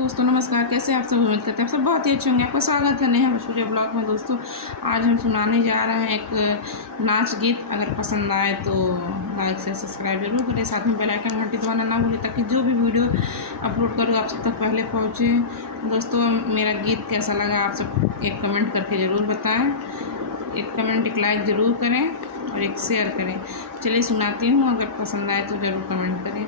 दोस्तों नमस्कार, कैसे आप सब? उम्मीद करते हैं आप सब बहुत ही अच्छे होंगे। आपका स्वागत करने हैं मशहूर ब्लॉग में। दोस्तों आज हम सुनाने जा रहे हैं एक नाच गीत। अगर पसंद आए तो लाइक से सब्सक्राइब जरूर करें, साथ में बेल आइकन घंटी दबाना ना भूलें ताकि जो भी वीडियो अपलोड करूँ आप सब तक पहले पहुँचे। दोस्तों मेरा गीत कैसा लगा आप सब एक कमेंट करके ज़रूर बताएँ। एक कमेंट एक लाइक ज़रूर करें और एक शेयर करें। चलिए सुनाती हूँ, अगर पसंद आए तो ज़रूर कमेंट करें।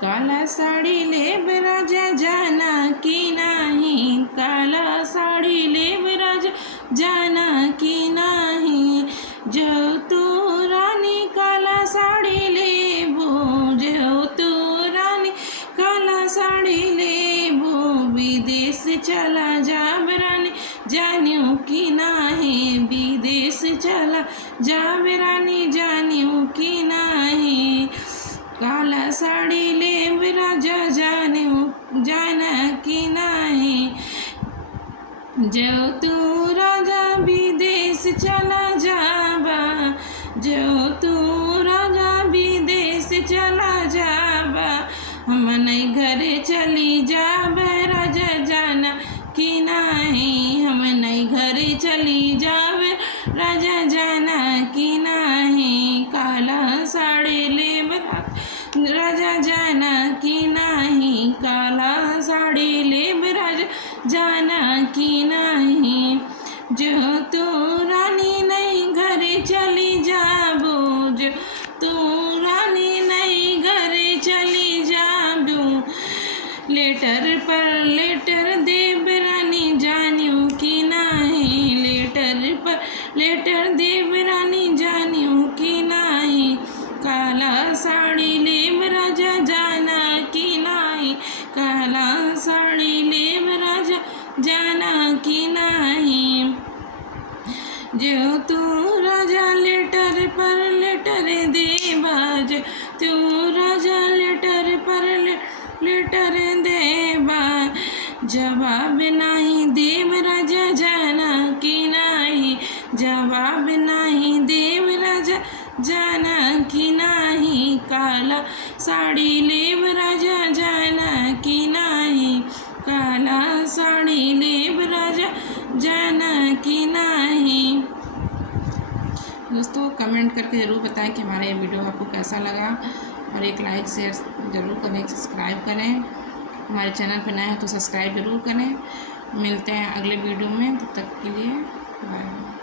काला साड़ी लेब राजा जाना कि नहीं, काला साड़ी लेब राजा जाना कि नहीं, जो तू रानी काला साड़ी लेबो, जो तू रानी काला साड़ी लेबो, विदेश चला जाब रानी जानियो कि नहीं, विदेश चला जाब रानी जानियो कि नहीं, काला साड़ी लेब राजा जाना कि नहीं, जो तू राजा विदेश चला जाबा, जो तू राजा विदेश चला जाबा, हम नहीं घर चली जाब राजा जाना कि नहीं, हम नहीं घर चली जाब राजा जाना कि नहीं, काला साड़ी लेब राजा जाना कि नहीं, काला साड़ी लेब राजा जाना कि नहीं, जो तू रानी नहीं घर चली जाबो, जो तू रानी नहीं घर चली जाबो, लेटर पर लेटर देब रानी जानियो कि नहीं, लेटर पर लेटर देब रानी जानियो कि नहीं, काला साड़ी लेब राजा जाना कि नहीं, काला साड़ी लेब राजा जाना कि नहीं, जो तू राजा लेटर पर लेटर देबा, जो तू राजा लेटर पर लेटर देबा, जवाब नहीं देब राजा जाना कि नहीं, जवाब नहीं देब राजा जाना कि नहीं, काला साड़ी लेब राजा जाना कि नहीं, काला साड़ी लेब राजा जाना कि नहीं। दोस्तों कमेंट करके ज़रूर बताएं कि हमारा ये वीडियो आपको कैसा लगा, और एक लाइक शेयर ज़रूर करें, सब्सक्राइब करें। हमारे चैनल पर नए हैं तो सब्सक्राइब ज़रूर करें। मिलते हैं अगले वीडियो में, तब तक के लिए बाय।